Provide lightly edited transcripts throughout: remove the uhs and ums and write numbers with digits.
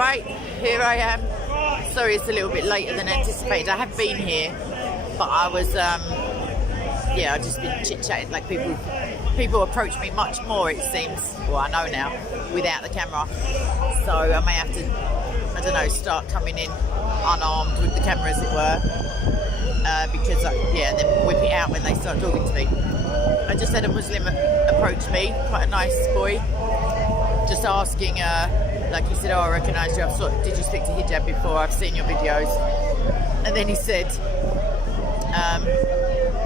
Right, here I am. Sorry it's a little bit later than anticipated. I have been here, but I was, yeah, I've just been chit-chatting. Like people approach me much more, it seems, well I know now, without the camera. So I may have to, I don't know, start coming in unarmed with the camera, as it were. Because, yeah, and then whip it out when they start talking to me. I just had a Muslim approach me, quite a nice boy, just asking, like he said, oh, I recognise you, did you speak to hijab before? I've seen your videos. And then he said,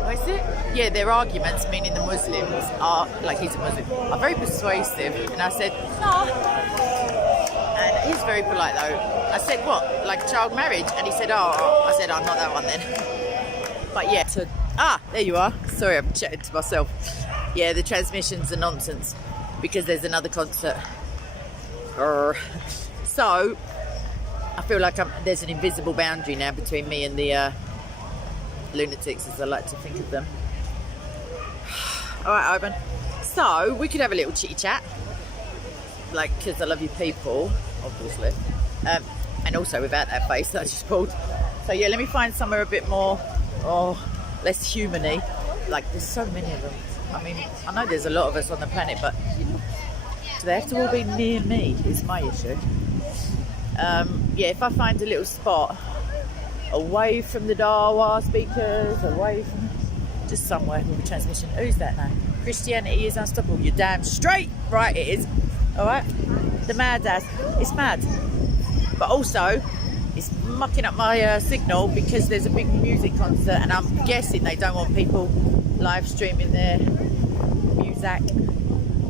what is it? Yeah, their arguments, meaning the Muslims, are, like he's a Muslim, are very persuasive. And I said, no. And he's very polite though. I said, what, like child marriage? And he said, oh, I said, I'm not that one then. But yeah, there you are. Sorry, I'm chatting to myself. Yeah, the transmissions are nonsense because there's another concert. So, I feel like there's an invisible boundary now between me and the lunatics, as I like to think of them. All right, Ivan. So, we could have a little chitty chat. Like, because I love you people, obviously. And also without that face that I just pulled. So, yeah, let me find somewhere a bit more... less human-y. Like, there's so many of them. I mean, I know there's a lot of us on the planet, but do they have to all be near me is my issue. Yeah, if I find a little spot away from the Dawa speakers, away from just somewhere with a transmission. Who's that now? Christianity is unstoppable. You're damn straight right it is. Alright? The mad ass. It's mad. But also it's mucking up my signal because there's a big music concert and I'm guessing they don't want people live streaming their music,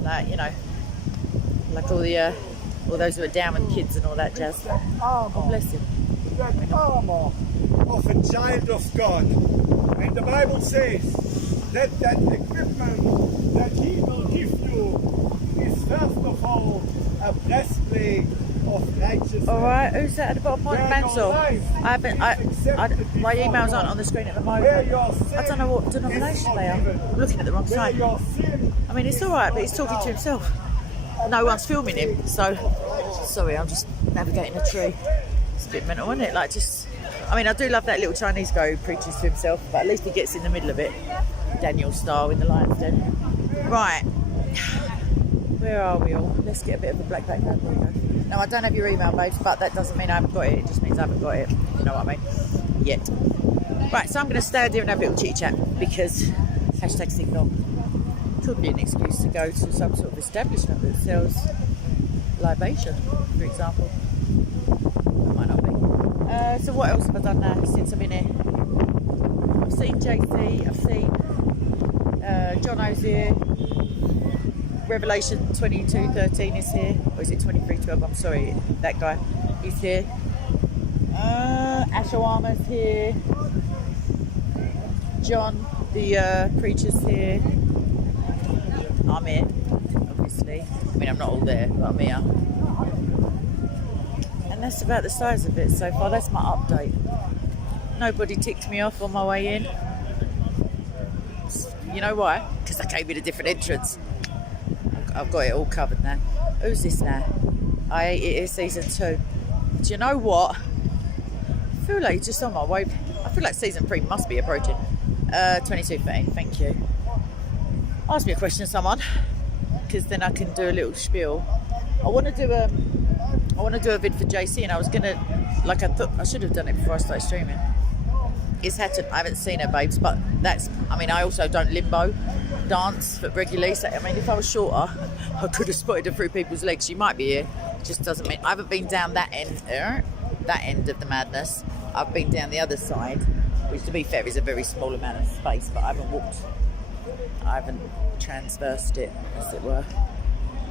like, you know, like all those who are down with kids and all that jazz. Oh, bless him. That armor of a child of God. And the Bible says that equipment that he will give you is first of all a breastplate of righteousness. Alright, who's that at the bottom? Mansell. My emails aren't on the screen at the moment. I don't know what denomination they are. I'm looking at the wrong side. I mean, it's alright, but he's talking to himself. No one's filming him, so... Sorry, I'm just navigating a tree. It's a bit mental, isn't it? Like, just... I mean, I do love that little Chinese guy who preaches to himself, but at least he gets in the middle of it. Daniel Starr in the Lion's Den. Right. Where are we all? Let's get a bit of a black background. There we go. No, I don't have your email, babes, but that doesn't mean I haven't got it. It just means I haven't got it. You know what I mean? Yet. Right, so I'm going to stand here and have a little chit-chat because hashtag signal could be an excuse to go to some sort of establishment that sells libation, for example. It might not be. So what else have I done now since I've been here? I've seen JC, I've seen John O's here. Revelation 22:13 is here, or is it 23:12? I'm sorry, that guy, he's here. Ashawama's here. John, the preacher's here. I'm here, obviously. I mean, I'm not all there, but I'm here. And that's about the size of it so far. That's my update. Nobody ticked me off on my way in. You know why? Because I came in a different entrance. I've got it all covered now. Who's this now? I Ate It Here season 2. Do you know what? I feel like it's just on my way. I feel like season 3 must be approaching. 22:13, thank you. Ask me a question, someone, because then I can do a little spiel. I want to do a vid for JC, and I was gonna, like, I thought I should have done it before I started streaming. It's Hatton. I haven't seen her, babes, but that's, I mean, I also don't limbo dance regularly, so I mean, if I was shorter I could have spotted her through people's legs. She might be here, just doesn't mean I haven't been down that end of the madness. I've been down the other side, which to be fair is a very small amount of space, but I haven't transversed it, as it were.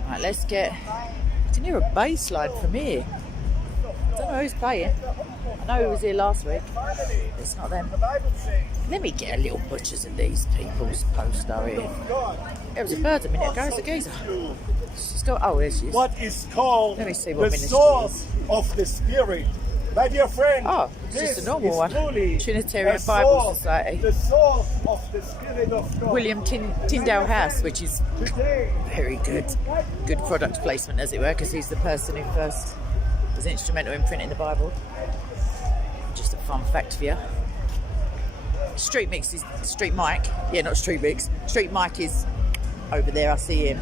Right, let's get, I can hear a bass line from here. I don't know who's playing. I know who was here last week. It's not them. Let me get a little butchers of these people's poster here. There was a bird a minute ago. It's a geezer. She's got, oh, there she is. What is called Let me see what the source of the Spirit. My dear friend, oh, it's just a normal one. Trinitarian the Bible source, Society. The source of the Spirit of God. William Tyndale House, which is Today, very good product placement, as it were, because he's the person who first was instrumental in printing the Bible. Just a fun fact for you. Street Mike. Yeah, not Street Mix. Street Mike is over there. I see him.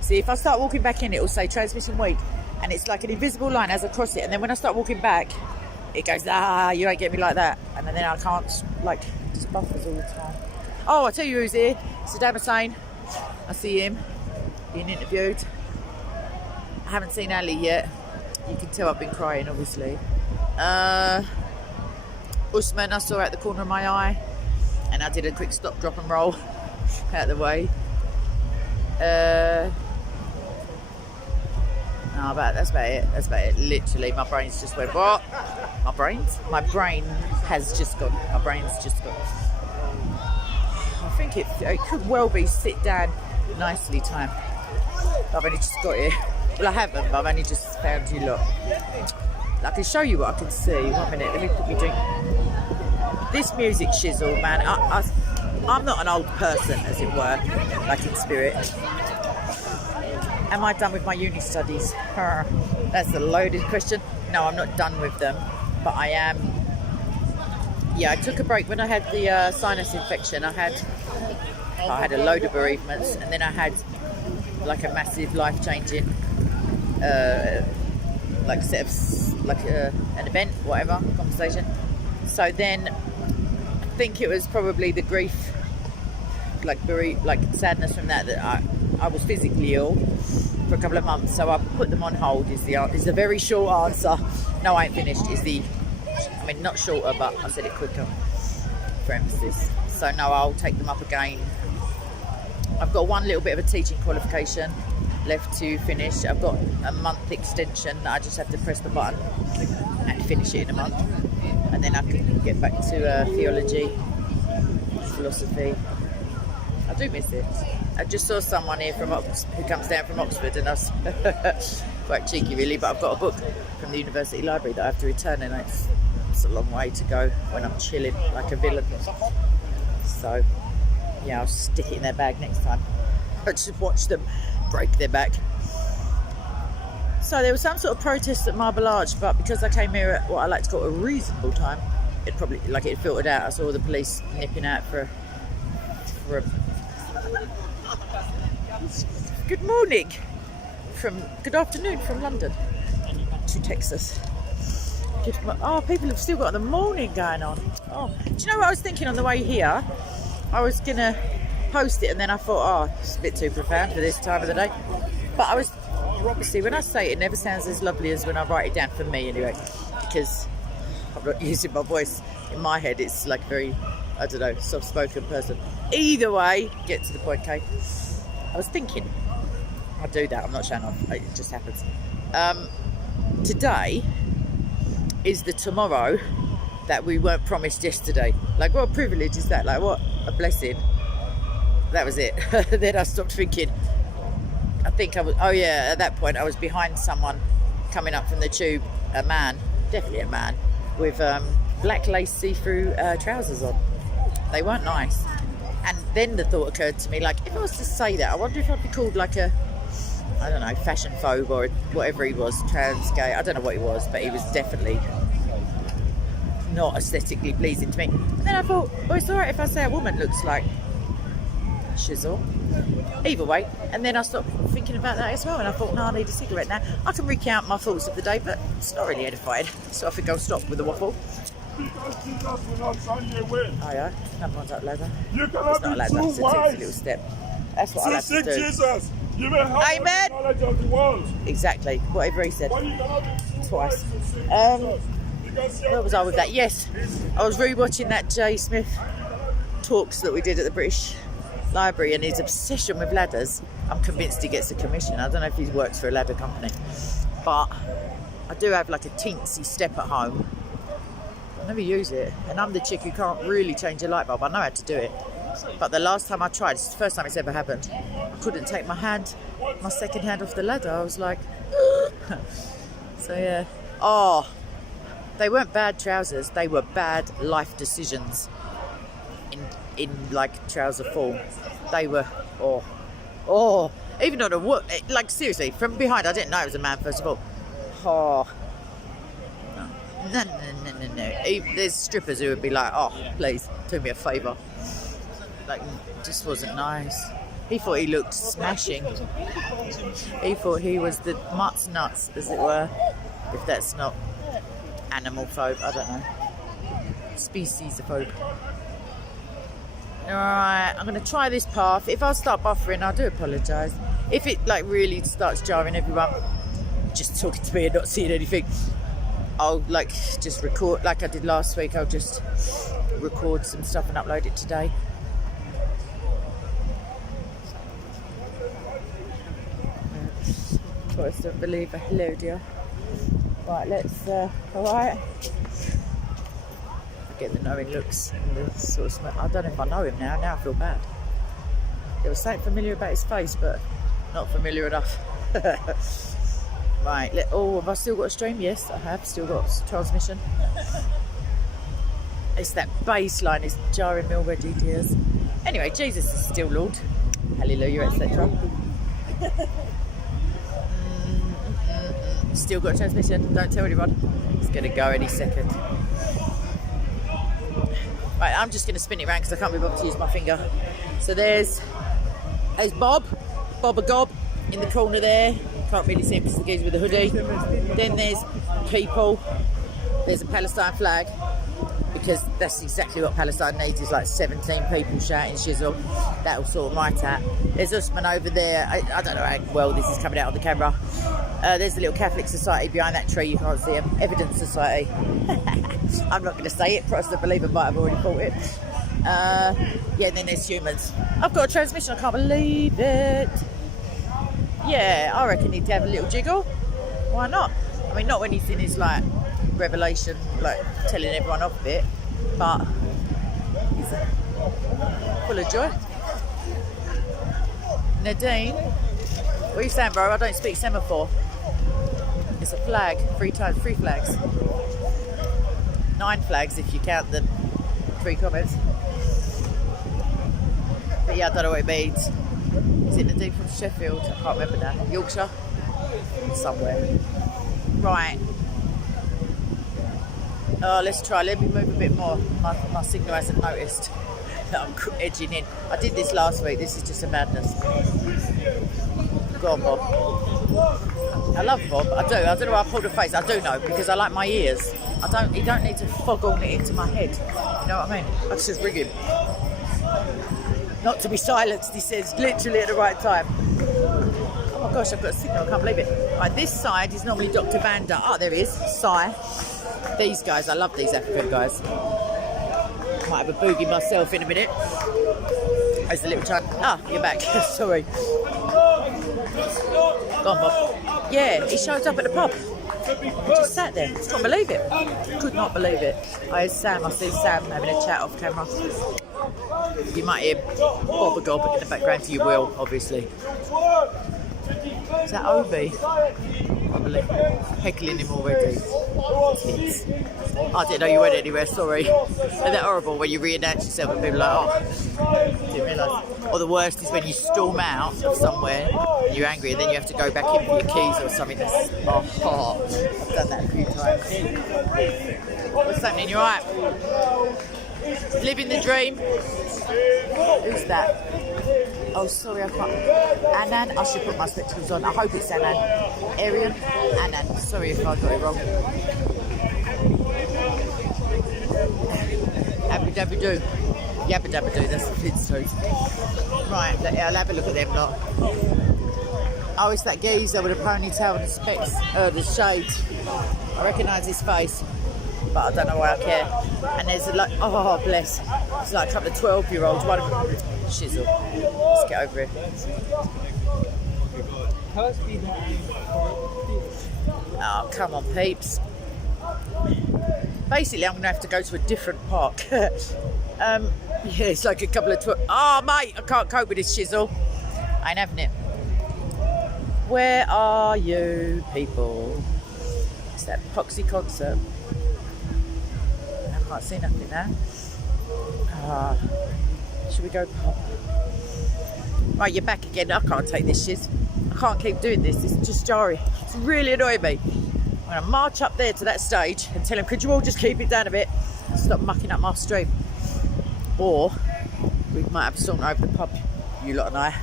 See, if I start walking back in, it will say transmission week, and it's like an invisible line as I cross it. And then when I start walking back, it goes, you ain't get me like that. And then I can't, like, just buffers all the time. Oh, I tell you who's here. Saddam Hussein. I see him being interviewed. I haven't seen Ali yet. You can tell I've been crying, obviously. Usman, I saw out the corner of my eye, and I did a quick stop, drop and roll out of the way. No, that's about it. That's about it. Literally, my brain's just went, what? My brain has just gone. My brain's just gone. I think it could well be sit down nicely time. I've only just got here. Well, I haven't, but I've only just found you lot. I can show you what I can see. 1 minute, let me put me drink. This music shizzle, man. I'm not an old person, as it were, like in spirit. Am I done with my uni studies? That's a loaded question. No, I'm not done with them, but I am. Yeah, I took a break when I had the sinus infection. I had a load of bereavements, and then I had like a massive life-changing, like set of like an event, whatever, conversation. So then, I think it was probably the grief, like sadness from that I was physically ill for a couple of months. So I put them on hold. Is the very short answer. No, I ain't finished. Not shorter, but I said it quicker for emphasis. So no, I'll take them up again. I've got one little bit of a teaching qualification left to finish. I've got a month extension that I just have to press the button and finish it in a month, and then I can get back to theology, philosophy. I do miss it. I just saw someone here who comes down from Oxford, and I was quite cheeky really, but I've got a book from the university library that I have to return, and it's a long way to go when I'm chilling like a villain. So yeah, I'll stick it in their bag next time. I just watch them break their back. So there was some sort of protest at Marble Arch, but because I came here at what I like to call a reasonable time, it filtered out. I saw the police nipping out for a good afternoon from London to Texas. People have still got the morning going on. Oh, do you know what I was thinking on the way here? I was gonna post it, and then I thought, it's a bit too profound for this time of the day. But obviously, when I say it never sounds as lovely as when I write it down, for me anyway, because I'm not using my voice. In my head, it's like very, I don't know, soft-spoken person. Either way, get to the point, Kate. I was thinking, I do that, I'm not showing off, it just happens. Today is the tomorrow that we weren't promised yesterday. Like, what a privilege is that? Like, what a blessing. That was it. Then I stopped thinking. I think I was, at that point I was behind someone coming up from the tube, a man, definitely a man, with black lace see-through trousers on. They weren't nice. And then the thought occurred to me, like, if I was to say that, I wonder if I'd be called like a, I don't know, fashion phobe or whatever he was, trans, gay, I don't know what he was, but he was definitely not aesthetically pleasing to me. And then I thought, well, it's alright if I say a woman looks like shizzle. Either way. And then I stopped thinking about that as well, and I thought, no, I need a cigarette now. I can recount my thoughts of the day, but it's not really edifying, so I think I'll stop with the waffle. Because Jesus will not send you away. Oh yeah? That one's up ladder. You cannot be too wise. A little step. That's what I like to seek do. Jesus. You may have Amen. the knowledge of the world. Exactly. Whatever he said. But you cannot be too Twice. wise to seek Jesus. Because Where was I with that? Yes. I was rewatching that Jay Smith talks that we did at the British Library, and his obsession with ladders. I'm convinced he gets a commission. I don't know if he works for a ladder company, but I do have like a teensy step at home. I never use it, and I'm the chick who can't really change a light bulb. I know how to do it, but the last time I tried, it's the first time it's ever happened, I couldn't take my second hand off the ladder. I was like so yeah. They weren't bad trousers, they were bad life decisions in like trouser form. They were even on like seriously, from behind I didn't know it was a man first of all. No. There's strippers who would be like, oh, please, do me a favour. Like, just wasn't nice. He thought he looked smashing. He thought he was the nuts, as it were. If that's not animal phobe, I don't know. Species phobe. Alright, I'm going to try this path. If I start buffering, I do apologise. If it like really starts jarring everyone, just talking to me and not seeing anything, I'll like just record like I did last week. I'll just record some stuff and upload it today. Of course, don't believe a hello, dear. Right, let's. Alright. Get the knowing looks and the sort of smell. I don't know if I know him now. Now I feel bad. There was something familiar about his face, but not familiar enough. Right. Have I still got a stream? Yes, I have. Still got transmission. It's that bass line is jarring me already, dears. Anyway, Jesus is still Lord. Hallelujah, etc. Still got transmission. Don't tell anyone. It's going to go any second. Right, I'm just going to spin it around because I can't be bothered to use my finger. So there's Bob a Gob in the corner there. Can't really see him because the geezer with the hoodie. Then there's people. There's a Palestine flag because that's exactly what Palestine needs, is like 17 people shouting shizzle. That'll sort right out. There's Usman over there. I don't know how well this is coming out on the camera. There's the little Catholic Society behind that tree. You can't see them. Evidence Society. I'm not going to say it. Protestant believer might have already thought it. Yeah, then there's humans. I've got a transmission. I can't believe it. Yeah, I reckon he'd have a little jiggle. Why not? I mean, not when he's in his like revelation, like telling everyone off a bit, but he's full of joy. Nadine, what are you saying, bro? I don't speak semaphore. It's a flag, 3 flags. 9 flags if you count the 3 comments. But yeah, I don't know what it means. Is it Nadine from Sheffield? I can't remember now. Yorkshire? Somewhere. Right. Let's try. Let me move a bit more. My signal hasn't noticed that I'm edging in. I did this last week. This is just a madness. Go on, Bob. I love Bob. I do. I don't know why I pulled a face. I do know because I like my ears. You don't need to fog on it into my head. You know what I mean? I just ring him. Not to be silenced, he says, literally at the right time. Oh my gosh, I've got a signal. I can't believe it. Right, this side is normally Dr. Vanda. Oh, there he is. Sai. These guys, I love these African guys. Might have a boogie myself in a minute. There's the little child. Ah, you're back. Sorry. Go on, Bob. Yeah, he showed up at the pub. Just sat there. Just couldn't believe it. Could not believe it. I see Sam having a chat off camera. You might hear Bob a Gob in the background, you will, obviously. Is that Obi? Probably. Heckling him already. I didn't know you went anywhere, sorry. Isn't that horrible when you re-announce yourself and people are like, oh, didn't realise. Or the worst is when you storm out of somewhere and you're angry and then you have to go back in for your keys or something. That's I've done that a few times. What's happening? You alright? Living the dream. Who's that? Oh, sorry, I can't. Anan, I should put my spectacles on. I hope it's Anan. Arian? Anan. Sorry if I got it wrong. Abba dabba doo. Yabba dabba doo, that's the Flintstones. Right, I'll have a look at them lot. Oh, it's that geezer with a ponytail and the specs, the shades. I recognise his face, but I don't know why I care. And there's like, oh bless, it's like a couple of 12-year-olds, one of them, shizzle. Let's get over it. Oh, come on, peeps. Basically, I'm going to have to go to a different park. Yeah, it's like a couple of... Oh, mate, I can't cope with this shizzle. I ain't having it. Where are you, people? It's that Poxy concert. I can't see nothing now. Should we go pop? Right, you're back again. I can't take this shit. I can't keep doing this. It's just jarring. It's really annoying me. I'm going to march up there to that stage and tell them, could you all just keep it down a bit and stop mucking up my stream? Or we might have to saunter over the pub, you lot and I,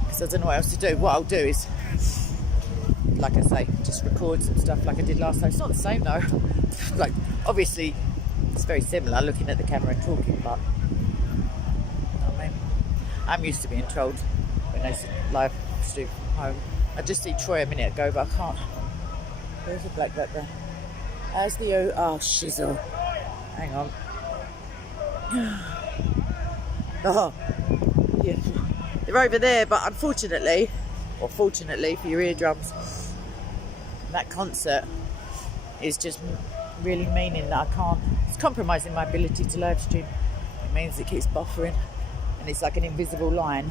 because I don't know what else to do. What I'll do is, like I say, just record some stuff like I did last time. It's not the same though. Like, obviously, it's very similar looking at the camera and talking, but I mean, I'm used to being told when they live stream from home. I just see Troy a minute ago, but I can't. There's a black back there. How's the oh shizzle? Hang on. Oh, yeah. They're over there, but unfortunately, or fortunately for your eardrums, that concert is just really meaning that I can't. It's compromising my ability to live stream. It means it keeps buffering, and it's like an invisible line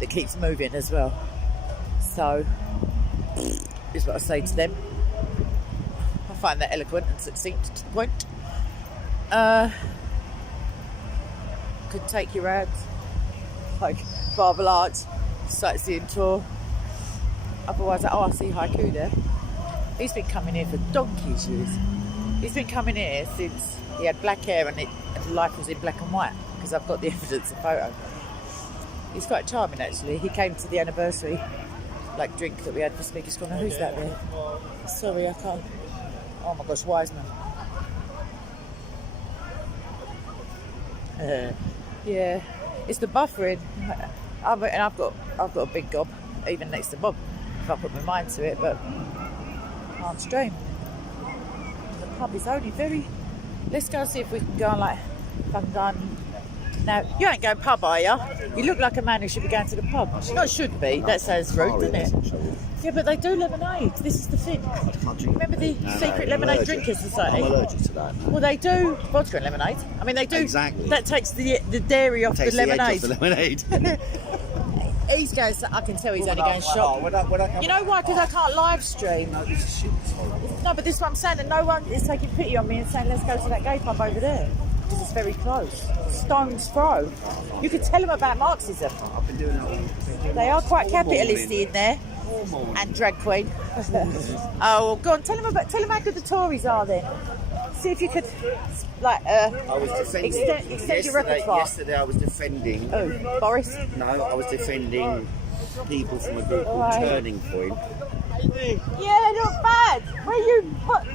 that keeps moving as well. So, is what I say to them. I find that eloquent and succinct to the point. Could take your ads, like Marble Arts, sightseeing tour. Otherwise, I see Haiku there. He's been coming here for donkey's years. He's been coming here since he had black hair and life was in black and white, because I've got the evidence of photo. He's quite charming actually. He came to the anniversary like drink that we had for Speaker's Corner. Who's that there? Sorry, I can't. Oh my gosh, Wiseman. Yeah, it's the buffering. I've got a big gob, even next to Bob, if I put my mind to it, but I can't stream. The pub is only very. Let's go and see if we can go on like Fungun. Now, you ain't going pub, are you? You look like a man who should be going to the pub. Not should be. That sounds rude, doesn't it? Yeah, but they do lemonade. This is the thing. Remember the secret lemonade drinkers society? I'm allergic to that. Well, they do vodka and lemonade. I mean, they do. Exactly. That takes the dairy off the lemonade. The lemonade. He's going. I can tell he's only going shop. You know why? Because I can't live stream. No, this is shit. No, but this is what I'm saying. And no one is taking pity on me and saying, let's go to that gay pub over there. Because it's very close. Stone's throw. You could tell them about Marxism. I've been doing that all. They are quite capitalisty in there. And drag queen. Oh, well, go on. Tell them how good the Tories are then. See if you could, like, I was defending. extend your repertoire. Yesterday I was defending. Oh, Boris? No, I was defending people from a group called Turning Point. Yeah, not bad. Where you? What?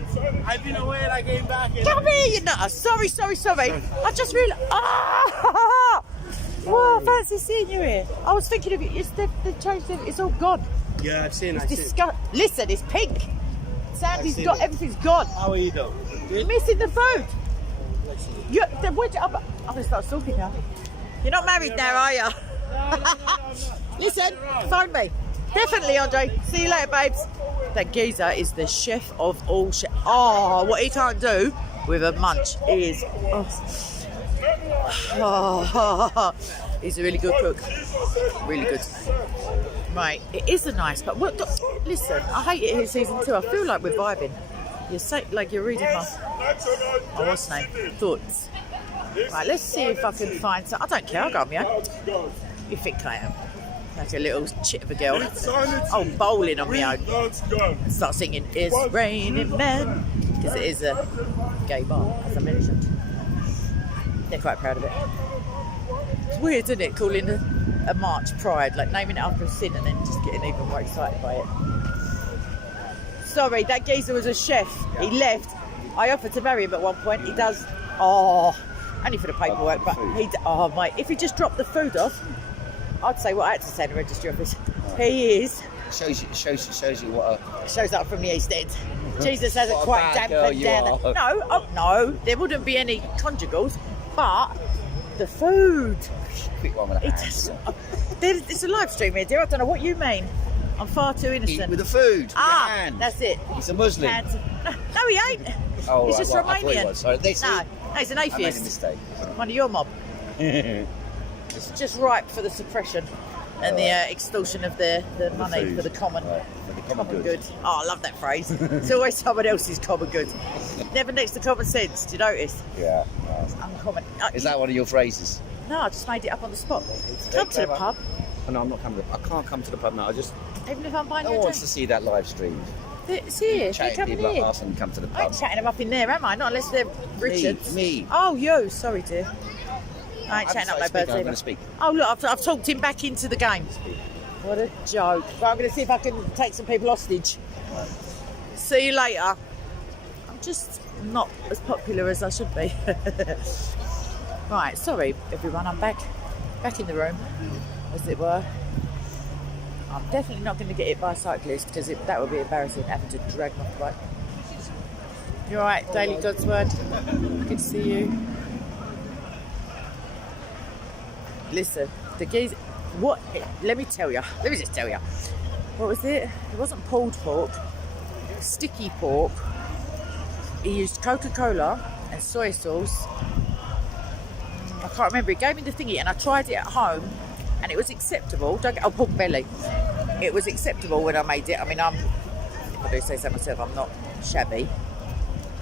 I've been away and I came back. Come here, you nutter. Sorry. I just realised. Ah! Wow, fancy seeing you here. I was thinking of you. They've changed it. It's all gone. Yeah, I've seen It's Listen, it's pink. Sandy's got everything's gone. How are you though? You're missing the food. I'm going to start talking now. You're not married now, are you? No. Listen, phone me. Definitely, Andre. See you later, babes. That geezer is the chef of all chefs. Oh, what he can't do with a munch is... Oh, he's a really good cook. Really good. Right, it is a nice... But listen, I hate it here season 2. I feel like we're vibing. You're reading my... Oh, what's the name? Thoughts. Right, let's see if I can find... I don't care, I'll go on my own. You think I am? Like a little chit of a girl. Oh, bowling on my own. Start singing It's Raining Men, because it is a gay bar, as I mentioned. They're quite proud of it. It's weird, isn't it, calling a march pride, like naming it after a sin and then just getting even more excited by it. Sorry, that geezer was a chef. He left. I offered to marry him at one point. He does. Oh, only for the paperwork, but oh mate, if he just dropped the food off, I'd say what I had to say in the registry office. He is. Shows you what Shows up from the East End. Jesus hasn't what a quite bad girl dampened you down. are. No, there wouldn't be any conjugals, but the food. quick one with a hand. It's a live stream here, dear. I don't know what you mean. I'm far too innocent. Eat with the food. With your hand. That's it. He's a Muslim. No, he ain't. Oh, he's right, just well, I thought he Romanian. was. Sorry, No, he's an I made a atheist. mistake. One of your mob. It's just ripe for the suppression and the extortion of the money food. for the common, Right, for the common good. Oh, I love that phrase. It's always someone else's common good. Never next to common sense. Do you notice? Yeah. It's uncommon. Is that one of your phrases? No, I just made it up on the spot. Come to the pub. Oh, no, I'm not coming. I can't come to the pub now. Even if I'm buying No you a one wants drink. to see that live stream. It's here. They're Chatting coming people here. up, ask them to come to the I ain't pub. chatting them up in there, am I? Not unless they're Richards. Me. Oh, you. Sorry, dear. I ain't I'm chatting up sorry, no speak, birds I'm either. going to speak. Oh, look, I've talked him back into the game. What a joke. Right, I'm going to see if I can take some people hostage. See you later. I'm just not as popular as I should be. Right, sorry, everyone. I'm back in the room, as it were. I'm definitely not going to get hit by a cyclist because that would be embarrassing, having to drag my bike. You all right, Daily God's Word? Good to see you. Listen, the geese. What? Let me just tell you. What was it? It wasn't pulled pork. Sticky pork. He used Coca-Cola and soy sauce. I can't remember. He gave me the thingy, and I tried it at home, and it was acceptable. Oh, pork belly. It was acceptable when I made it. I mean, if I do say so myself, I'm not shabby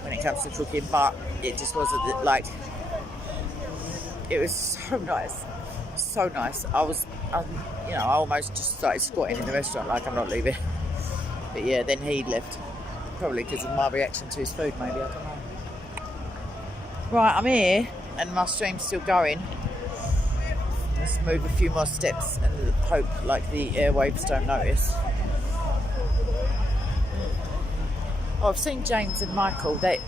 when it comes to cooking, but it just wasn't like. It was so nice. So nice. I almost just started squatting in the restaurant like I'm not leaving. But yeah, then he left. Probably because of my reaction to his food, maybe. I don't know. Right, I'm here and my stream's still going. Let's move a few more steps and hope like the airwaves don't notice. Oh, I've seen James and Michael. They're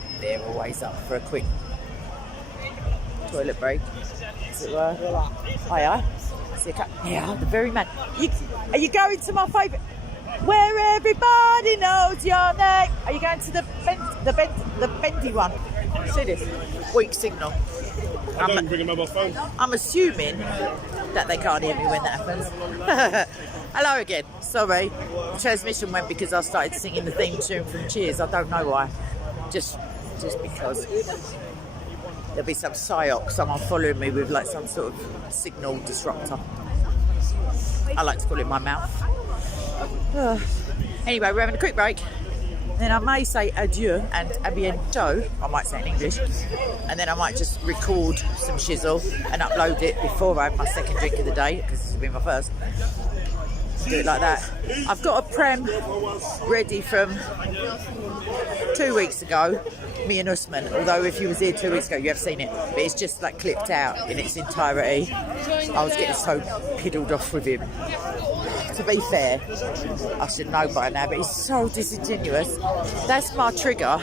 always up for a quick toilet break. As it were. Hiya. Yeah, the very man. Are you going to my favourite? Where everybody knows your name. Are you going to the bendy one? See this? Weak signal. I don't bring a mobile phone. I'm assuming that they can't hear me when that happens. Hello again. Sorry. The transmission went because I started singing the theme tune from Cheers. I don't know why. Just because. There'll be some psyop, someone following me with like some sort of signal disruptor. I like to call it my mouth. Anyway, we're having a quick break. Then I may say adieu and a bientôt. I might say it in English. And then I might just record some shizzle and upload it before I have my second drink of the day, because this will be my first. Do it like that. I've got a prem ready from 2 weeks ago, me and Usman, although if you was here 2 weeks ago you have seen it, but it's just like clipped out in its entirety. I was getting so piddled off with him. To be fair, I should know by now, but he's so disingenuous. That's my trigger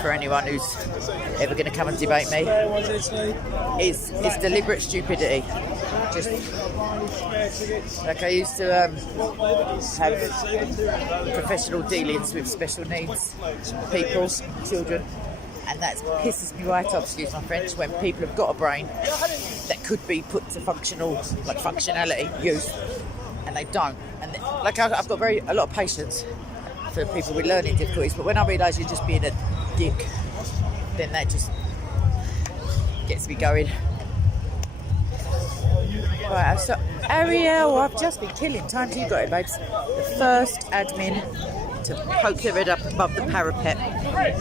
for anyone who's ever going to come and debate me. It's deliberate stupidity. Just like I used to have professional dealings with special needs people, children, and that pisses me right off, excuse my French, when people have got a brain that could be put to functionality use, and they don't. And like I've got a lot of patience for people with learning difficulties, but when I realise you're just being a dick, then that just gets me going. Right, so Ariel, I've just been killing time. You got it, babes. The first admin to poke their head up above the parapet. I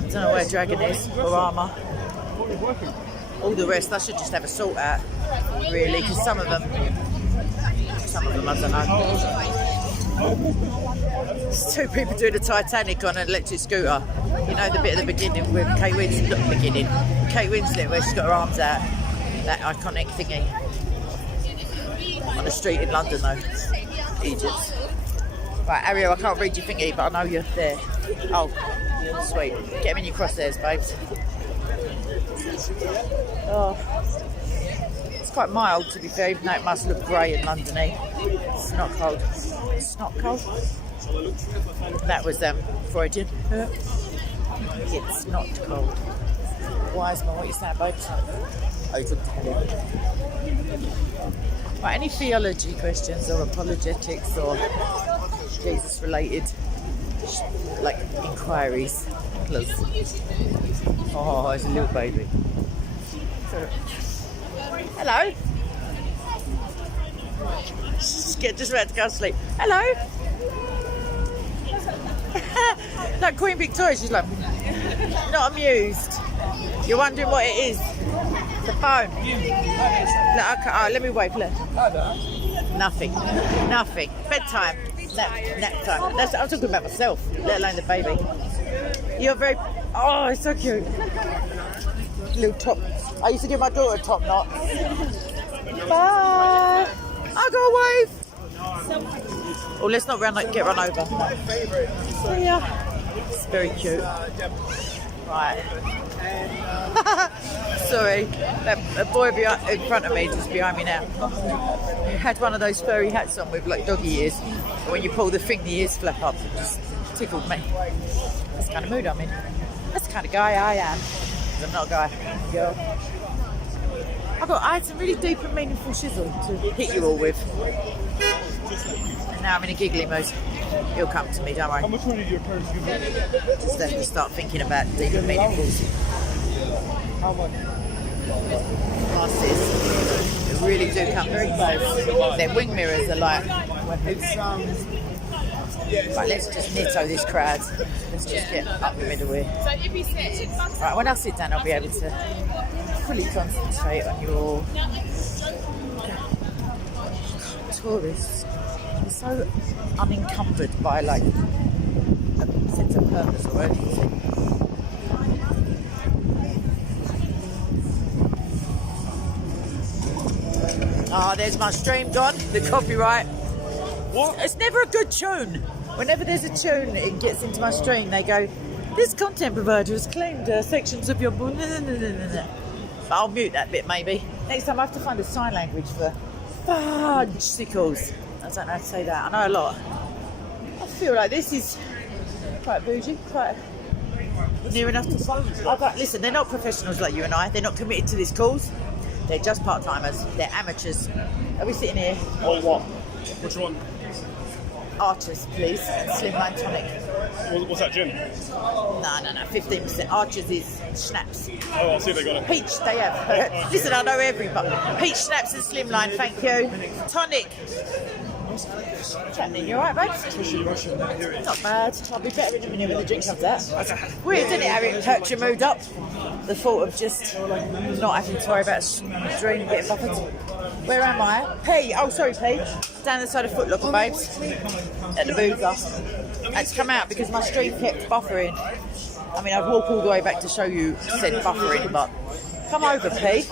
don't know where Dragon is, or Armour. All the rest, I should just have a sort out, really, because some of them, I don't know. There's two people doing the Titanic on an electric scooter. You know the bit at the beginning with Kate Winslet, not the beginning, Kate Winslet, where she's got her arms out. That iconic thingy on the street in London, though. Egypt. Right, Ariel, I can't read your thingy, but I know you're there. Oh, sweet. Get them in your crosshairs, babes. Oh, it's quite mild, to be fair, even though it must look grey and Londony. It's not cold. It's not cold. That was Freudian. It's not cold. Wiseman, what you saying, babes? Oh, you couldn't tell him. Right, any theology questions or apologetics or Jesus-related like inquiries, please? Oh, it's a little baby. Hello. Just about to go to sleep. Hello. Like Queen Victoria, she's like not amused. You're wondering what it is? The phone. Look, okay, let me wave. Look. Nothing. Bedtime. nap time. I'm talking about myself, let alone the baby. You're very... Oh, it's so cute. Little top. I used to give my daughter a top knot. Bye. I'll go wave. Oh, let's not get run over. See ya. It's very cute. Right. Sorry, that boy in front of me, just behind me now, he had one of those furry hats on with like doggy ears. When you pull the thing, the ears flap up. It just tickled me. That's the kind of mood I'm in. That's the kind of guy I am. I'm not a guy, I'm a girl. I had some really deep and meaningful shizzle to hit you all with. And now I'm in a giggly mood. He'll come to me, don't worry. How much money did your parents give you? Just have to start thinking about deep and meaningfuls. How much? Glasses. They really do come very close. Their wing mirrors are like... Right, let's just nitto this crowd. Let's just get up the middle here. Right, when I sit down, I'll be able to fully concentrate on your tourists. You're so unencumbered by like a sense of purpose or urgency. Oh, there's my stream gone. The copyright. What? It's never a good tune. Whenever there's a tune, it gets into my stream. They go, "This content provider has claimed sections of your." But I'll mute that bit maybe. Next time I have to find a sign language for fudge sickles. I don't know how to say that. I know a lot. I feel like this is quite bougie, quite near enough to fun. Listen, they're not professionals like you and I. They're not committed to this cause. They're just part-timers. They're amateurs. Are we sitting here or what? Which one? Archers, please. Slimline tonic. What's that, gin? No. 15%. Archers is schnapps. Oh, I'll see if they got it. Peach, they have. Listen, I know everybody. Peach, schnapps and slimline, thank you. Tonic. What's happening? You alright, babe? Not bad. I'll be better in a minute when the drink comes out. Weird, isn't it, how it perks your mood up? The thought of just not having to worry about a dream getting buffered. Where am I? P. Oh, sorry, P. Down the side of Foot Locker, babes. At the boozer. I had to come out because my stream kept buffering. I mean, I'd walk all the way back to show you said buffering, but come over, P.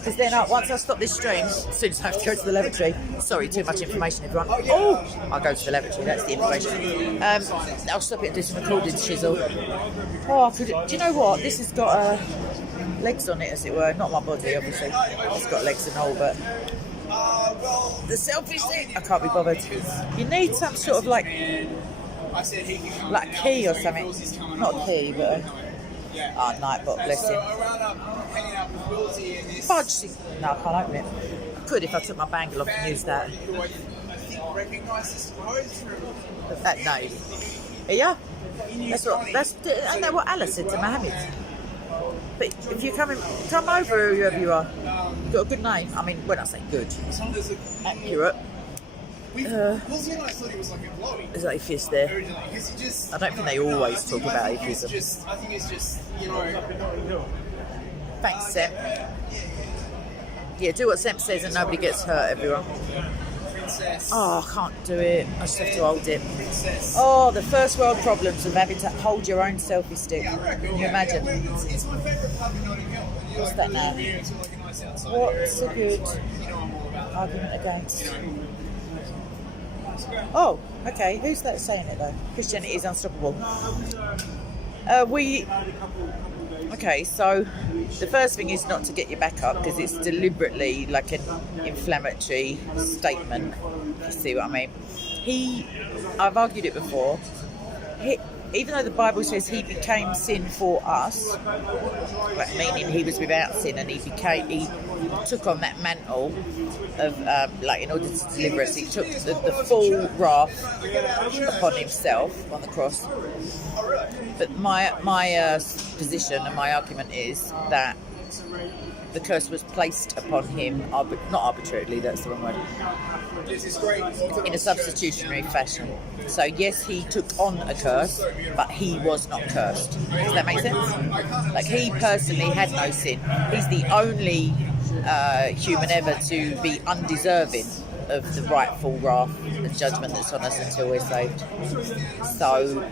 Because then once I stop this stream, as soon as I have to go to the lavatory, sorry, too much information, everyone. Oh, I'll go to the lavatory, that's the information. I'll stop it and do some recorded shizzle. Oh, do you know what? This has got legs on it, as it were. Not my body, obviously. It's got legs and all, but the selfie stick, I can't be bothered. You need some sort of like a key or something. Not a key, but Nightbot, bless him. Fudge. No, I can't open it. I could if I took my bangle off and used that. That name. Yeah. Ain't that what Allah said to Muhammad? But if you come over, whoever you are, you've got a good name. I mean, when I say good, accurate. There's atheists there. I don't think they always talk about atheism. I think it's just, Thanks, Sam. Yeah, do what Sam says and nobody gets hurt, everyone. Oh, I can't do it. I just have to hold it. Oh, the first world problems of having to hold your own selfie stick. Can you imagine? It's my favourite pub in Notting Hill. What's that now? What's a good argument against? Oh, okay. Who's that saying it though? Christianity is unstoppable. Okay, so the first thing is not to get your back up because it's deliberately like an inflammatory statement. You see what I mean? I've argued it before. Even though the Bible says he became sin for us, meaning he was without sin, and he took on that mantle of in order to deliver us, he took the full wrath upon himself on the cross. But my position and my argument is that the curse was placed upon him, not arbitrarily, that's the wrong word, in a substitutionary fashion. So yes, he took on a curse, but he was not cursed. Does that make sense? Like, he personally had no sin. He's the only human ever to be undeserving of the rightful wrath and judgment that's on us until we're saved. So,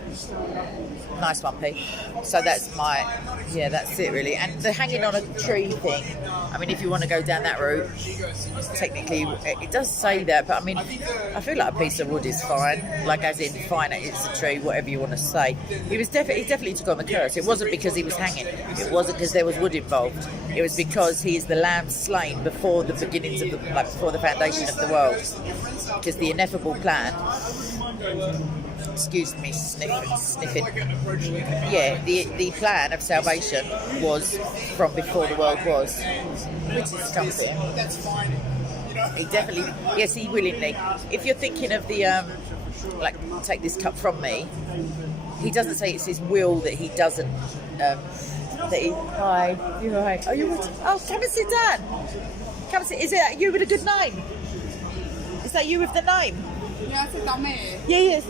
nice one, Pete. So that's that's it really. And the hanging on a tree thing, I mean, if you want to go down that route, technically it does say that, but I mean, I feel like a piece of wood is fine, like as in fine, it's a tree, whatever you want to say. He definitely took on the curse. It wasn't because he was hanging. It wasn't because there was wood involved. It was because he is the lamb slain before the beginnings of before the foundation of the world. Because the ineffable plan, excuse me, sniffing. Yeah, the plan of salvation was from before the world was, which is something. He definitely, yes, he willingly. If you're thinking of the take this cup from me, he doesn't say it's his will that he doesn't. Hi, you're right. Oh, come and sit down. Come and sit. Is it you with a good name? Is that you with the name? Yeah.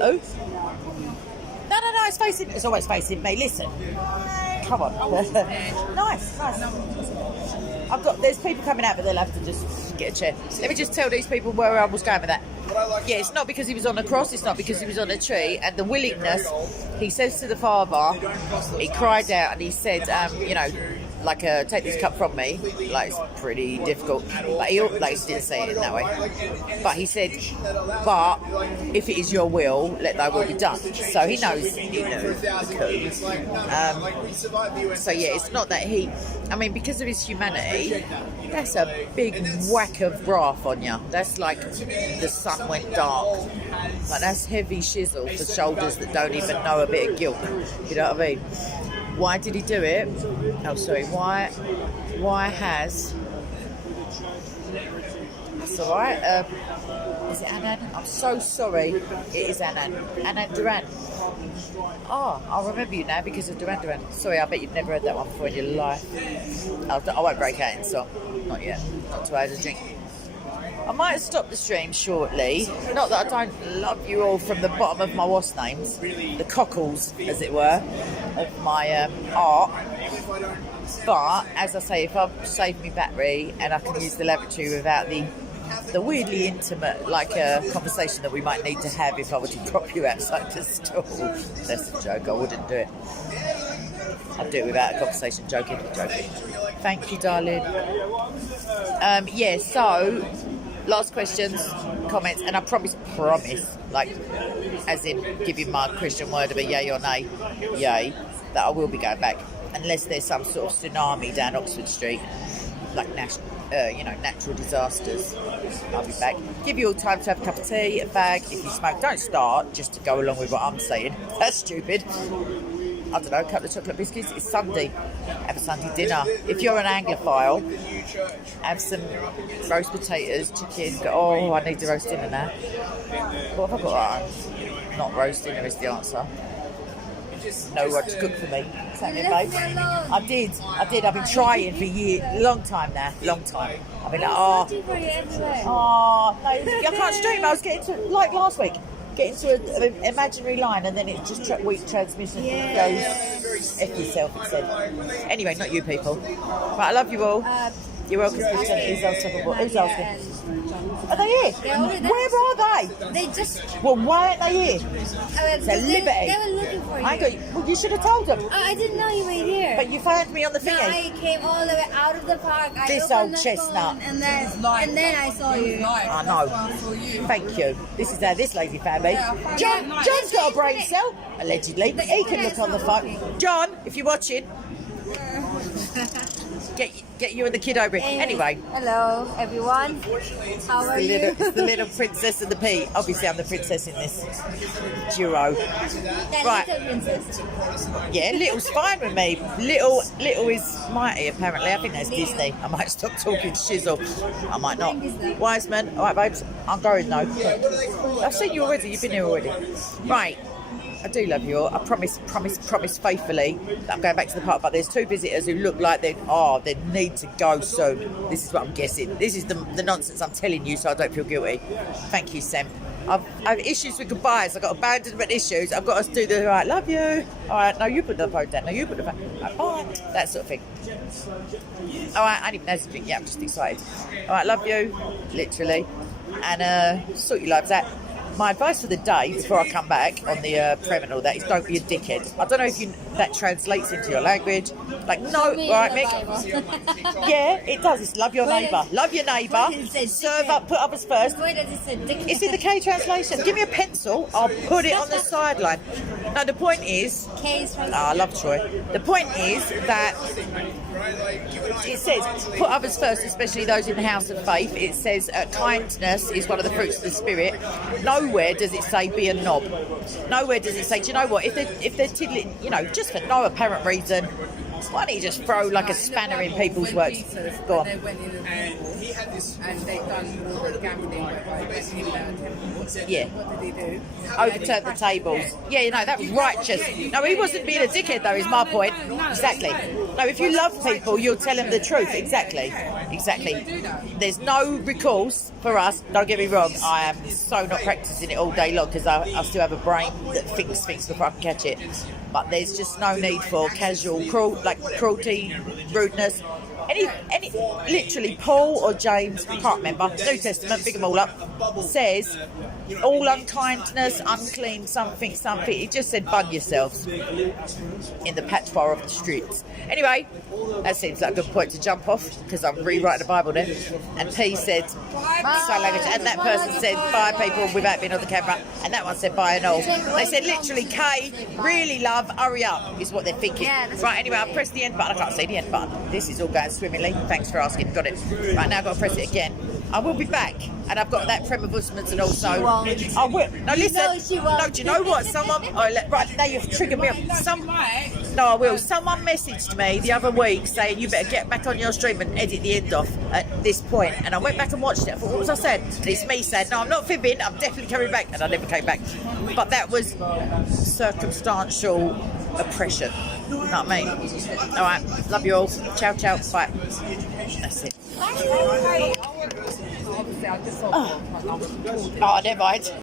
Oh. No, it's facing. It's always facing me. Listen. Come on. Nice. There's people coming out, but they'll have to just get a chair. Let me just tell these people where I was going with that. Yeah, it's not because he was on a cross, it's not because he was on a tree, and the willingness, he says to the Father, he cried out and he said, take this cup from me, like it's pretty difficult, but he didn't say it in that way, but he said, but if it is your will, let thy will be done. So he knows the code. So yeah, it's not that because of his humanity, that's a big whack of wrath on you. That's like the sun went dark. Like that's heavy shizzle for shoulders that don't even know a bit of guilt. You know what I mean? Why did he do it? Oh, sorry. Why has... That's all right. Is it Anan? I'm so sorry. It is Anan. Anan Duran. Oh, I'll remember you now because of Duran Duran. Sorry, I bet you've never heard that one before in your life. I won't break out in song. Not yet. Not till I have a drink. I might stop the stream shortly. Not that I don't love you all from the bottom of my what's names, the cockles, as it were, of my art. But as I say, if I save me battery and I can use the lavatory without the weirdly intimate, conversation that we might need to have if I were to drop you outside the store. That's a joke. I wouldn't do it. I'd do it without a conversation. Joking. Thank you, darling. So. Last questions, comments, and I promise, as in give you my Christian word of a yay or nay, yay, that I will be going back, unless there's some sort of tsunami down Oxford Street, like natural disasters. I'll be back. Give you all time to have a cup of tea, a bag. If you smoke, don't start, just to go along with what I'm saying. That's stupid. I don't know, a couple of chocolate biscuits. It's Sunday. Have a Sunday dinner. If you're an Anglophile, have some roast potatoes, chicken. Oh, I need the roast dinner now. What have I got? Not roast dinner is the answer. No one to cook for me. Is that it, babe? I did. I've been trying for years. Long time now. I've been like, no, I can't stream. I was getting to, like last week, get into an imaginary line and then it just weak transmission goes F yourself, it said. Anyway, not you people. But I love you all. You're welcome to the Tennessee Unstoppable. Who's asking? Are they here? Where are they? They just... Well, why aren't they here? They're Liberty. They were looking for you. Well, you should have told them. I didn't know you were here. But you found me on the No, thingy. I came all the way out of the park. This I old opened the chestnut. phone, and then I saw you. I know. Thank you. This is how this lady found me. John's got a brain cell, allegedly. He can look on the phone. John, if you're watching, get you and the kid over here. Anyway. Hello, everyone. How are you? It's the little princess and the pea. Obviously, I'm the princess in this duo. Right. Little princess. Yeah, little's fine with me. Little is mighty, apparently. I think that's Disney. I might stop talking shizzle. I might not. Wiseman. All right, babes. I'm going, though. I've seen you already. You've been here already. Right. I do love you all. I promise faithfully that I'm going back to the park, but there's two visitors who look like they need to go soon. This is what I'm guessing. This is the nonsense I'm telling you, so I don't feel guilty. Thank you, Sam. I have issues with goodbyes. I've got abandonment issues. I've got to do the, all right, love you. All right, no, you put the phone down. No, you put the phone down. All right, bye. That sort of thing. All right, I ain't even had to drink yet. I'm just excited. All right, love you, literally. And sort your lives out. My advice for the day before I come back on the prem and all that is don't be a dickhead. I don't know if that translates into your language. Like, no, all right, Mick? Yeah, it does. It's love your neighbour. Love your neighbour. Serve up, put others first. Where does it say dickhead? Is it the K translation? Give me a pencil. I'll put it on the sideline. No, the point is... K's from I love Troy. The point is that it says put others first, especially those in the house of faith. It says kindness is one of the fruits of the spirit. Nowhere does it say be a knob. Nowhere does it say, do you know what, if they're tiddling, you know, just for no apparent reason, why don't you just throw like a spanner in people's works? Go on. They went in and they done all the gambling by betting in the temple. Yeah. What did he do? Overturned the tables. Yeah, you know, that was righteous. No, he wasn't being a dickhead though, is my point. Exactly. No, if you love people, you'll tell them the truth. Exactly. There's no recourse for us. Don't get me wrong, I am so not practicing it all day long because I still have a brain that thinks before I can catch it. But there's just no need for casual cruelty, rudeness. Any, literally, Paul or James, can't remember, New Testament, pick them all up, says all unkindness, unclean, something. It just said bun yourselves in the patois of the streets. Anyway, that seems like a good point to jump off because I'm rewriting the Bible then. And P said, sign language, and that person said bye people without being on the camera, and that one said bye and all. They said literally, K, really love, hurry up, is what they're thinking. Yeah, that's right, anyway, I'll press the end button. I can't see the end button. This is all going swimmingly. Thanks for asking. Got it. Right, now I've got to press it again. I will be back, and I've got that Premavusmans and also... I will. No, listen. No, she won't. No, do you know what? Someone... right, now you've triggered me up. No, I will. Someone messaged me the other week saying you better get back on your stream and edit the end off at this point. And I went back and watched it. I thought, what was I saying? And it's me saying, no, I'm not fibbing. I'm definitely coming back. And I never came back. But that was circumstantial oppression. You know what I mean? All right. Love you all. Ciao, ciao. Bye. That's it. Oh, never mind.